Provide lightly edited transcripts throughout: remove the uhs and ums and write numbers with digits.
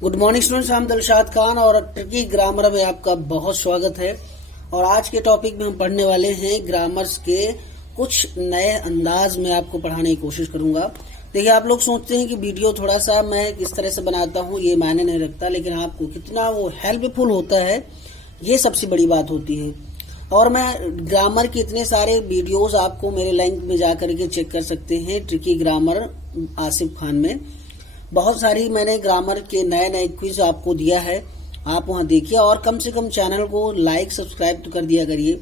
Good morning students, हम दिलशाद खान और tricky grammar में आपका बहुत स्वागत है। और आज के टॉपिक में हम पढ़ने वाले हैं ग्रामर्स के कुछ नए अंदाज में आपको पढ़ाने की कोशिश करूंगा। देखिए, आप लोग सोचते हैं कि वीडियो थोड़ा सा मैं किस तरह से बनाता हूं ये मायने नहीं रखता, लेकिन आपको कितना वो हेल्पफुल होता है ये सबसे बड़ी बात होती है। और मैं ग्रामर के इतने सारे वीडियोस आपको मेरे लिंक में जाकर के चेक कर सकते हैं, ट्रिकी ग्रामर आसिफ खान में बहुत सारी मैंने ग्रामर के नए नए क्विज आपको दिया है, आप वहां देखिए। और कम से कम चैनल को लाइक सब्सक्राइब तो कर दिया करिए।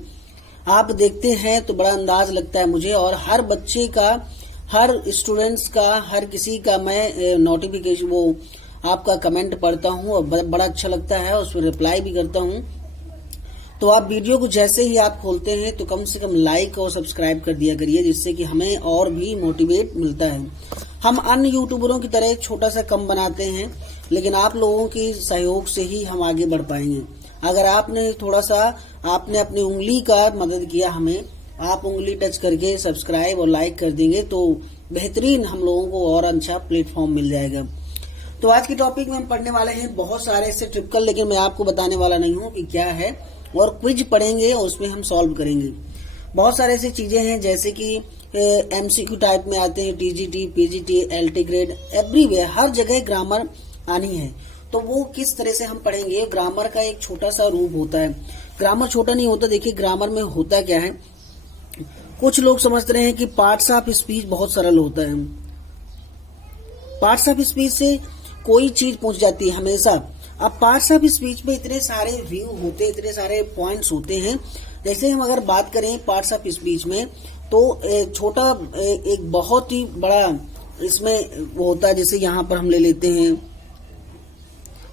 आप देखते हैं तो बड़ा अंदाज लगता है मुझे, और हर बच्चे का, हर स्टूडेंट्स का, हर किसी का मैं नोटिफिकेशन वो आपका कमेंट पढ़ता हूं और बड़ा अच्छा लगता है, उस पर रिप्लाई भी करता हूं। तो आप वीडियो को जैसे ही आप खोलते हैं तो कम से कम लाइक और सब्सक्राइब कर दिया करिए, जिससे कि हमें और भी मोटिवेट मिलता है। हम अन्य यूट्यूबरों की तरह छोटा सा कम बनाते हैं, लेकिन आप लोगों के सहयोग से ही हम आगे बढ़ पाएंगे। अगर आपने थोड़ा सा आपने अपनी उंगली का मदद किया हमें, आप उंगली टच करके सब्सक्राइब और लाइक कर देंगे तो बेहतरीन हम लोगों को और अच्छा प्लेटफॉर्म मिल जाएगा। तो आज के टॉपिक में हम पढ़ने वाले हैं बहुत सारे ऐसे ट्रिपिकल, लेकिन मैं आपको बताने वाला नहीं हूँ कि क्या है, और क्विज पढ़ेंगे और उसमें हम सॉल्व करेंगे। बहुत सारे ऐसी चीजें हैं जैसे कि एमसीक्यू टाइप में आते हैं, TGT, PGT, LT grade, everywhere हर जगह ग्रामर आनी है। तो वो किस तरह से हम पढ़ेंगे। ग्रामर का एक छोटा सा रूप होता है, ग्रामर छोटा नहीं होता। देखिए ग्रामर में होता क्या है, कुछ लोग समझते रहे हैं कि पार्ट्स ऑफ स्पीच बहुत सरल होता है। पार्ट्स ऑफ स्पीच से कोई चीज पूछ जाती है हमेशा। अब पार्ट्स ऑफ स्पीच में इतने सारे व्यू होते हैं, इतने सारे पॉइंट्स होते हैं। जैसे हम अगर बात करें पार्ट्स ऑफ स्पीच में, तो छोटा एक बहुत ही बड़ा इसमें वो होता है। जैसे यहाँ पर हम ले लेते हैं,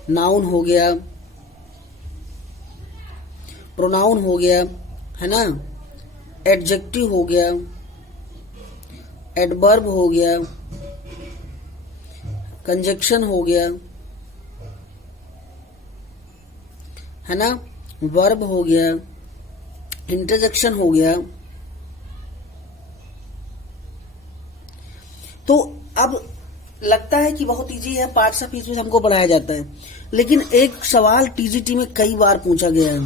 नाउन हो गया, प्रोनाउन हो गया, है ना, एडजेक्टिव हो गया, एडवर्ब हो गया, कंजक्शन हो गया, है ना, वर्ब हो गया, इंटरजेक्शन हो गया। तो अब लगता है कि बहुत इजी है, पार्ट्स ऑफ स्पीच में हमको पढ़ाया जाता है, लेकिन एक सवाल टीजीटी में कई बार पूछा गया है।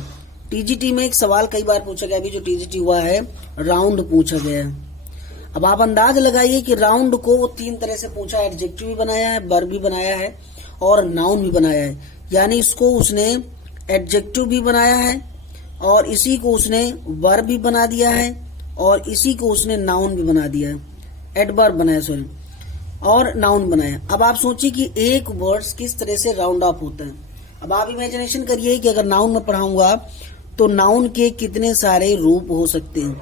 टीजीटी में एक सवाल कई बार पूछा गया, अभी जो टीजीटी हुआ है राउंड पूछा गया है। अब आप अंदाज लगाइए कि राउंड को तीन तरह से पूछा, एडजेक्टिव भी बनाया है, वर्ब भी बनाया है और नाउन भी बनाया है। यानी इसको उसने एडजेक्टिव भी बनाया है और इसी को उसने वर्ब भी बना दिया है और इसी को उसने नाउन भी बना दिया है, एडवर्ब बनाया सॉरी, और नाउन बनाया। अब आप सोचिए कि एक वर्ड्स किस तरह से राउंड ऑफ होता है। अब आप इमेजिनेशन करिए कि अगर नाउन में पढ़ाऊंगा तो नाउन के कितने सारे रूप हो सकते हैं।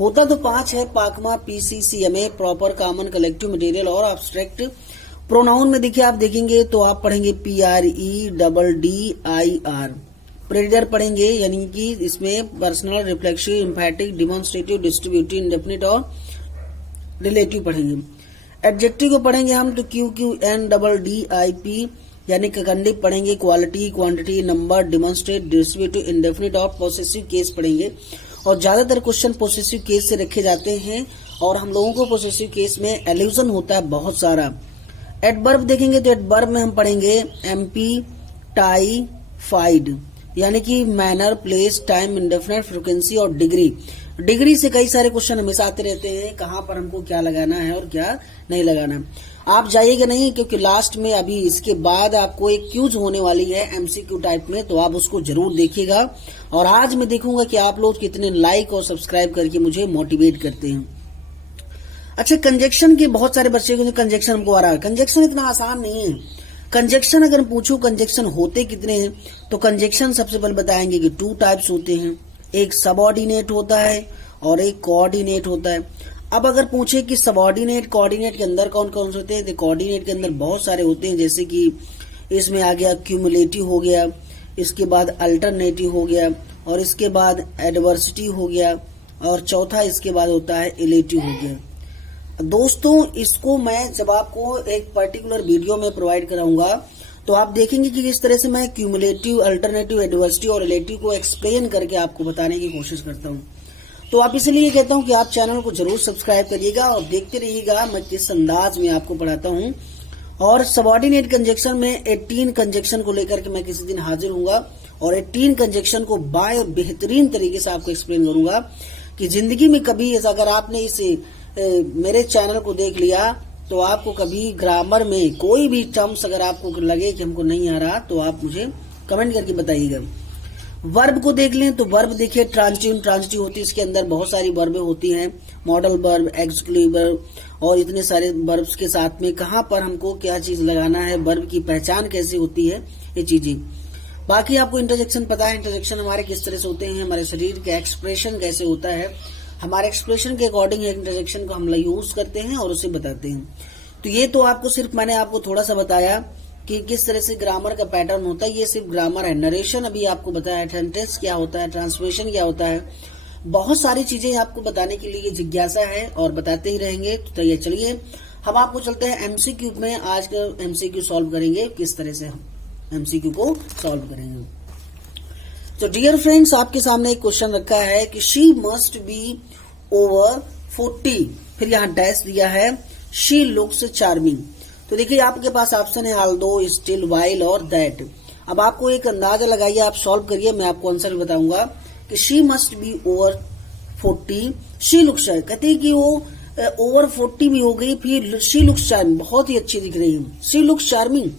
होता तो 5 है, पाकमा, पीसीसीएमए, प्रॉपर, कॉमन, कलेक्टिव, मटेरियल और एब्स्ट्रैक्ट। प्रोनाउन में देखिए, आप देखेंगे तो आप पढ़ेंगे PREDDIR, प्रेडिटर पढ़ेंगे, यानी कि इसमें personal, reflexive, emphatic, demonstrative, distributive, indefinite और रिलेटिव पढ़ेंगे। एडजेक्टिव को पढ़ेंगे हम तो QQNDDIP, यानी ककंडिव पढ़ेंगे, quality, quantity, number, demonstrate, distributive, indefinite और पोसेसिव केस पढ़ेंगे। और ज्यादातर क्वेश्चन पोसेसिव केस से रखे जाते हैं और हम लोगों को पोसेसिव केस में एल्यूजन होता है बहुत सारा। एडवर्ब देखेंगे तो एडवर्ब में हम पढ़ेंगे MP, टाई, फाइड, यानी कि manner, place, time, indefinite, frequency और डिग्री। डिग्री से कई सारे क्वेश्चन हमेशा आते रहते हैं, कहां पर हमको क्या लगाना है और क्या नहीं लगाना। आप जाइएगा नहीं, क्योंकि लास्ट में अभी इसके बाद आपको एक क्यूज होने वाली है MCQ टाइप में, तो आप उसको जरूर देखिएगा। और आज मैं देखूंगा कि आप लोग कितने लाइक और सब्सक्राइब करके मुझे मोटिवेट करते हैं। अच्छा, कंजक्शन के बहुत सारे बच्चे को कंजक्शन हमको आ रहा है। कंजक्शन इतना आसान नहीं है। कंजक्शन अगर पूछूं कंजक्शन होते कितने हैं, तो कंजक्शन सबसे पहले बताएंगे कि 2 टाइप्स होते हैं, एक सबऑर्डिनेट होता है और एक कोऑर्डिनेट होता है। अब अगर पूछे कि सबऑर्डिनेट, कोऑर्डिनेट के अंदर कौन कौन से होते हैं, तो कोऑर्डिनेट के अंदर बहुत सारे होते हैं। जैसे कि इसमें आ गया क्यूमुलेटिव हो गया, इसके बाद अल्टरनेटिव हो गया, और इसके बाद एडवर्सिटी हो गया, और चौथा इसके बाद होता है इलेटिव हो गया। दोस्तों, इसको मैं जब आपको एक पर्टिकुलर वीडियो में प्रोवाइड कराऊंगा तो आप देखेंगे कि किस तरह से मैं क्यूमुलेटिव, अल्टरनेटिव, एडवर्सिटी और रिलेटिव को एक्सप्लेन करके आपको बताने की कोशिश करता हूं। तो आप इसलिए कहता हूं कि आप चैनल को जरूर सब्सक्राइब करिएगा और देखते रहिएगा मैं किस अंदाज में आपको पढ़ाता हूं। और सबऑर्डिनेट कंजक्शन में 18 कंजक्शन को लेकर के मैं किसी दिन हाजिर हूंगा और 18 कंजक्शन को बेहतरीन तरीके से आपको एक्सप्लेन करूंगा कि जिंदगी में कभी अगर आपने इसे मेरे चैनल को देख लिया तो आपको कभी ग्रामर में कोई भी टर्म्स अगर आपको लगे कि हमको नहीं आ रहा तो आप मुझे कमेंट करके बताइएगा। वर्ब को देख लें तो वर्ब देखिए ट्रांजिटिव होती है, इसके अंदर बहुत सारी वर्बें होती हैं, मॉडल वर्ब, एक्सक्लूसिव वर्ब और इतने सारे वर्ब्स के साथ में कहाँ पर हमको क्या चीज लगाना है, वर्ब की पहचान कैसे होती है, ये चीजें। बाकी आपको इंटरजेक्शन पता है, इंटरजेक्शन हमारे किस तरह से होते हैं, हमारे शरीर का एक्सप्रेशन कैसे होता है, हमारे एक्सप्रेशन के अकॉर्डिंग इंटरजेक्शन को हम यूज करते हैं और उसे बताते हैं। तो ये तो आपको सिर्फ मैंने आपको थोड़ा सा बताया कि किस तरह से ग्रामर का पैटर्न होता है, ये सिर्फ ग्रामर है। नरेशन अभी आपको बताया, सेंटेंस क्या होता है, ट्रांसलेशन क्या होता है, बहुत सारी चीजें आपको बताने के लिए जिज्ञासा है और बताते ही रहेंगे। तो ये चलिए हम आपको चलते हैं एमसीक्यू में। आज का एमसीक्यू सॉल्व करेंगे, किस तरह से हम एमसीक्यू को सॉल्व करेंगे। तो डियर फ्रेंड्स, आपके सामने एक क्वेश्चन रखा है कि शी मस्ट बी ओवर 40, फिर यहाँ डैश दिया है, शी लुक्स चार्मिंग। तो देखिए आपके पास ऑप्शन है ऑल्दो, स्टिल, व्हाइल और दैट। अब आपको एक अंदाजा लगाइए, आप सॉल्व करिए, मैं आपको आंसर बताऊंगा कि she must be over 40, she looks, कहते हैं कि वो ओवर 40 भी हो गई, फिर शी लुक्स चार्मिंग, बहुत ही अच्छी दिख रही है, शी लुक्स चार्मिंग।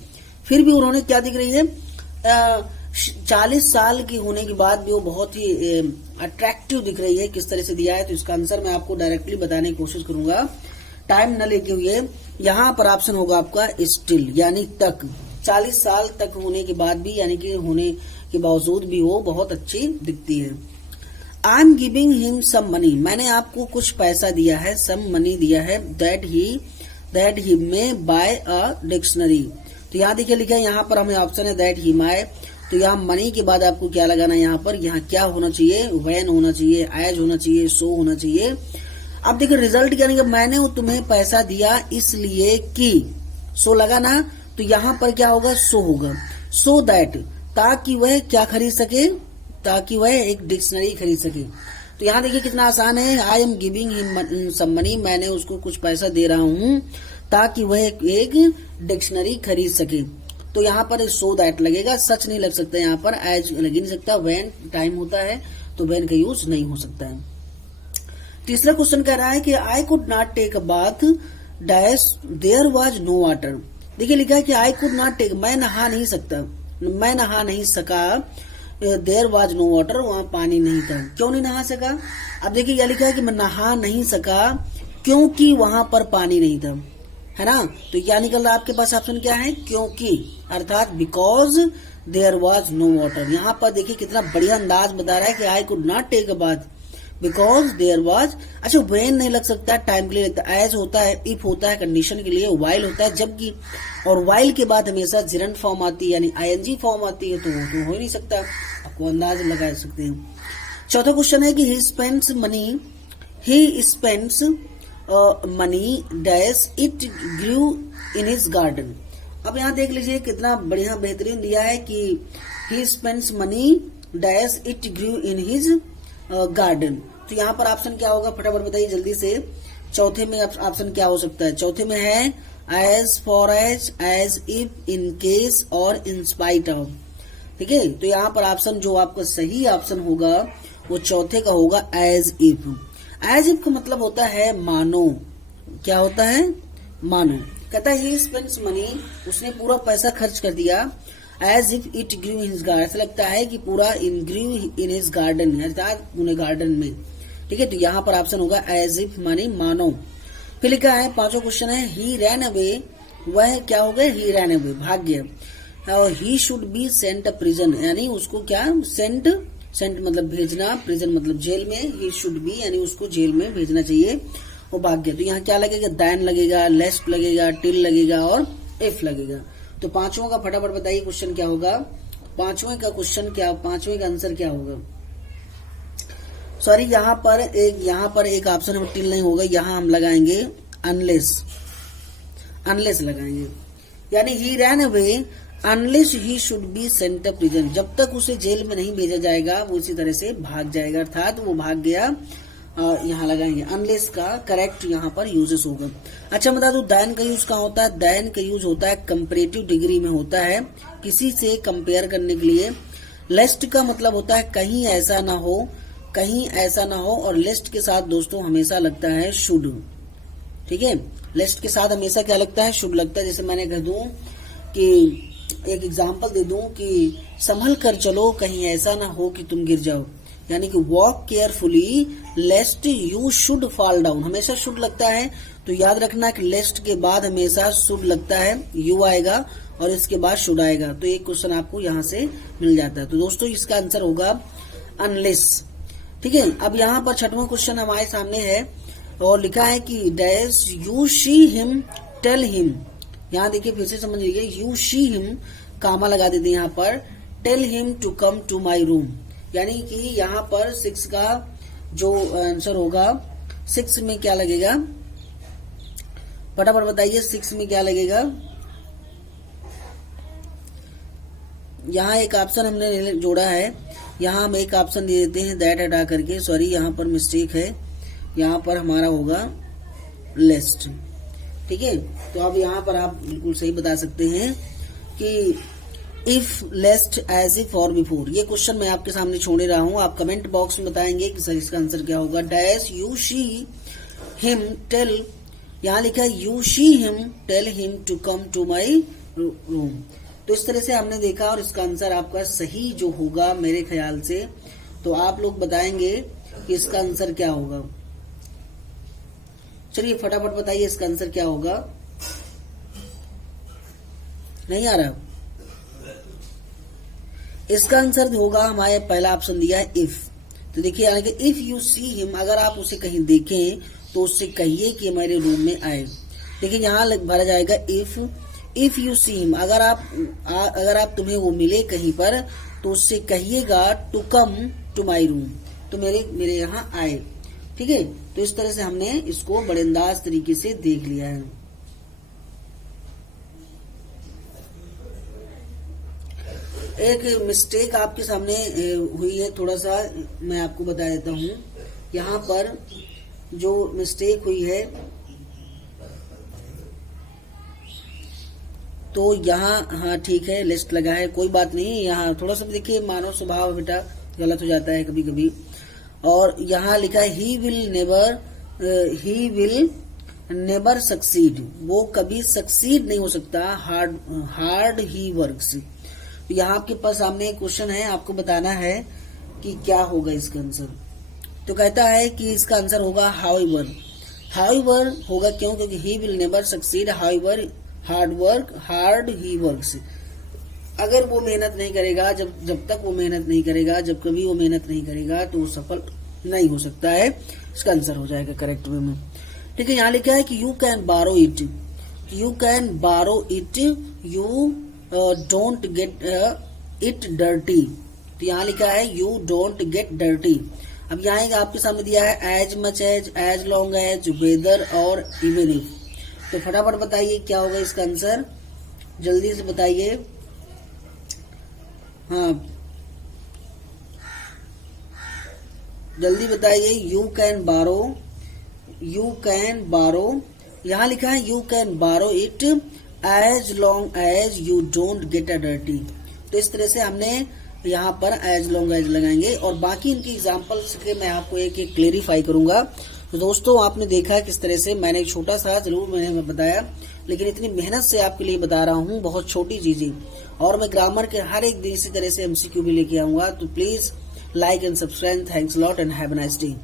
फिर भी उन्होंने क्या दिख रही है, 40 साल की होने के बाद भी वो बहुत ही अट्रैक्टिव दिख रही है। किस तरह से दिया है तो इसका आंसर मैं आपको डायरेक्टली बताने की कोशिश करूंगा, टाइम न लेके हुए। यहाँ पर ऑप्शन होगा आपका स्टिल, यानी तक, 40 साल तक होने के बाद भी, यानी कि होने के बावजूद भी वो बहुत अच्छी दिखती है। I am giving him some money, मैंने आपको कुछ पैसा दिया है, सम मनी दिया है, that he may buy a dictionary. तो यहाँ देखिए लिखा है, यहाँ पर हमें ऑप्शन है दैट ही माय, तो यहाँ मनी के बाद आपको क्या लगाना है, यहाँ पर यहाँ क्या होना चाहिए, व्हेन होना चाहिए, एज होना चाहिए, सो होना चाहिए। अब देखिए रिजल्ट क्या निकला, मैंने तुम्हें पैसा दिया इसलिए कि, सो लगा ना, तो यहाँ पर क्या होगा, सो होगा, सो दैट, ताकि वह क्या खरीद सके, ताकि वह एक डिक्शनरी खरीद सके। तो यहाँ देखिए कितना आसान है, I am giving him some money, मैंने उसको कुछ पैसा दे रहा हूँ ताकि वह एक डिक्शनरी खरीद सके। तो यहाँ पर सो दैट लगेगा, सच नहीं लग सकता, यहाँ पर एज लग ही नहीं सकता, व्हेन टाइम होता है तो व्हेन का यूज नहीं हो सकता है। तीसरा क्वेश्चन कह रहा है कि I could not take a bath dash there was no water. देखिए लिखा है कि आई कुड नॉट टेक, मैं नहा नहीं सकता, मैं नहा नहीं सका, देयर वाज नो वाटर, वहां पानी नहीं था। क्यों नहीं नहा सका, अब देखिए क्या लिखा है कि मैं नहा नहीं सका क्योंकि वहां पर पानी नहीं था, है ना। तो क्या निकल रहा है आपके पास ऑप्शन क्या है, क्योंकि, अर्थात because there was no water. यहाँ पर देखिए कितना बढ़िया अंदाज बता रहा है कि I could not take a bath because there was, अच्छा व्हेन नहीं लग सकता, टाइम के लिए लगता है, एज होता है, इफ होता है कंडीशन के लिए, व्हाइल होता है जबकि, और व्हाइल के बाद हमेशा जिरंड फॉर्म आती है यानी आईएनजी फॉर्म आती है, तो वो तो हो ही नहीं सकता, आपको अंदाज लगा सकते हैं। चौथा क्वेश्चन है कि he spends money dash it grew in his garden. अब यहाँ देख लीजिए कितना बढ़िया बेहतरीन दिया है कि he spends money dash it grew in his garden. तो यहाँ पर ऑप्शन क्या होगा, फटाफट बताइए जल्दी से। चौथे में ऑप्शन क्या हो सकता है, चौथे में है as for as if, in case और इन स्पाइट ऑफ। ठीक है, तो यहाँ पर ऑप्शन जो आपका सही ऑप्शन होगा वो चौथे का होगा एज इफ। एज इफ का मतलब होता है मानो, क्या होता है, मानो। कहता है ही स्पेंड्स मनी, उसने पूरा पैसा खर्च कर दिया, as if it grew in his garden, ऐसा लगता है कि पूरा इन ग्रू इन हिज गार्डन, अर्थात उन्हें गार्डन में। ठीक है, तो यहाँ पर ऑप्शन होगा एज इफ मानी मानो। फिर लिखा है पांचवा क्वेश्चन है ही रैन अवे, वह क्या हो गया, ही रैन अवे, भाग गया। और ही should be sent a prison, यानी उसको क्या, सेंट मतलब भेजना, प्रिजन मतलब जेल में, ही शुड बी यानी उसको जेल में भेजना चाहिए, वो भाग गया। तो यहाँ क्या लगेगा, दैन लगेगा, लेस्ट लगेगा, टिल लगेगा और इफ लगेगा। तो पांचवें का फटाफट बताइए क्वेश्चन क्या होगा, पांचवें का आंसर क्या होगा। सॉरी, यहाँ पर एक ऑप्शन में टिल नहीं होगा, यहाँ हम लगाएंगे अनलेस लगाएंगे, यानी he ran away unless he should be sent a prison, जब तक उसे जेल में नहीं भेजा जाएगा वो इसी तरह से भाग जाएगा, अर्थात वो भाग गया यहाँ लगाएंगे, अनलेस का करेक्ट यहाँ पर यूजेस होगा। अच्छा बता दूं देन का यूज कहाँ होता है? देन का यूज होता है कंपैरेटिव डिग्री में होता है, किसी से कंपेयर करने के लिए। लेस्ट का मतलब होता है कहीं ऐसा ना हो, कहीं ऐसा ना हो, और लेस्ट के साथ दोस्तों हमेशा लगता है शुड। ठीक है, लेस्ट के साथ हमेशा क्या लगता है? शुड लगता है। जैसे मैंने कह दूं कि एक एग्जांपल दे दूं कि संभल कर चलो कहीं ऐसा ना हो कि तुम गिर जाओ, यानी कि walk carefully लेस्ट you should fall down, हमेशा शुड लगता है। तो याद रखना कि लेस्ट के बाद हमेशा शुड लगता है, यू आएगा और इसके बाद शुड आएगा। तो एक क्वेश्चन आपको यहाँ से मिल जाता है। तो दोस्तों इसका आंसर होगा अनलेस। ठीक है, अब यहाँ पर छठवां क्वेश्चन हमारे सामने है और लिखा है कि dash you she him tell him. यहाँ देखिए फिर से समझ लीजिए, यू शी हिम कामा लगा देते हैं यहाँ पर, tell him to come to my room, यानी कि यहाँ पर 6 का जो आंसर होगा, 6 में क्या लगेगा? फटाफट बताइए 6 में क्या लगेगा? यहाँ एक ऑप्शन हमने जोड़ा है, यहाँ हम एक ऑप्शन दे देते हैं दैट हटा करके, सॉरी यहाँ पर मिस्टेक है, यहाँ पर हमारा होगा लेस्ट। ठीक है, तो अब यहाँ पर आप बिल्कुल सही बता सकते हैं कि इफ लेस्ट एज इफ और बिफोर। ये क्वेश्चन मैं आपके सामने छोड़े रहा हूँ, आप कमेंट बॉक्स में बताएंगे कि सर इसका आंसर क्या होगा। Dash you she him tell, यहाँ लिखा है you she him tell him to come to my room. तो इस तरह से हमने देखा और इसका आंसर आपका सही जो होगा मेरे ख्याल से, तो आप लोग बताएंगे कि इसका आंसर क्या होगा। चलिए फटाफट बताइए इसका आंसर क्या होगा। नहीं आ रहा? इसका आंसर होगा हमारे पहला ऑप्शन दिया है इफ। तो देखिए यानी कि इफ यू सी हिम, अगर आप उसे कहीं देखें तो उससे कहिए कि हमारे रूम में आए। देखिए यहाँ भरा जाएगा इफ यू सी हिम, अगर आप तुम्हें वो मिले कहीं पर तो उससे कहिएगा to come to my room, तो मेरे यहाँ आए। ठीक है, तो इस तरह से हमने इसको बड़े अंदाज तरीके से देख लिया है। एक मिस्टेक आपके सामने हुई है, थोड़ा सा मैं आपको बता देता हूँ। यहाँ पर जो मिस्टेक हुई है, तो यहाँ हाँ ठीक है लिस्ट लगा है, कोई बात नहीं। यहाँ थोड़ा सा देखिए मानव स्वभाव बेटा गलत हो जाता है कभी कभी। और यहाँ लिखा है ही विल नेवर सक्सीड, वो कभी सक्सीड नहीं हो सकता, हार्ड ही वर्क्स। तो यहाँ आपके पास सामने एक क्वेश्चन है, आपको बताना है कि क्या होगा इसका आंसर। तो कहता है कि इसका आंसर होगा हाउएवर होगा, क्यों? क्योंकि he will never succeed, however hard he works. अगर वो मेहनत नहीं करेगा, जब तक वो मेहनत नहीं करेगा, जब कभी वो मेहनत नहीं करेगा तो वो सफल नहीं हो सकता है। इसका आंसर हो जाएगा करेक्ट वे में। ठीक है, यहाँ लिखा है कि you can borrow it, you don't get it dirty. तो यहाँ लिखा है यू डोंट गेट डर्टी। अब यहाँ आपके सामने दिया है as much as long as, whether और इवन इफ। तो फटाफट बताइए क्या होगा इसका आंसर, जल्दी से बताइए। हाँ जल्दी बताइए। यू कैन बारो, यहाँ लिखा है you can borrow it as long as you don't get a dirty. तो इस तरह से हमने यहाँ पर एज लॉन्ग एज लगाएंगे और बाकी इनकी एग्जाम्पल्स के मैं आपको एक एक क्लेरिफाई करूंगा। तो दोस्तों आपने देखा किस तरह से मैंने एक छोटा सा जरूर मैंने बताया, लेकिन इतनी मेहनत से आपके लिए बता रहा हूँ, बहुत छोटी चीजें। और मैं ग्रामर के हर एक दिन इसी तरह से एमसीक्यू भी लेके आऊंगा। तो please like and subscribe. Thanks lot and have a nice day.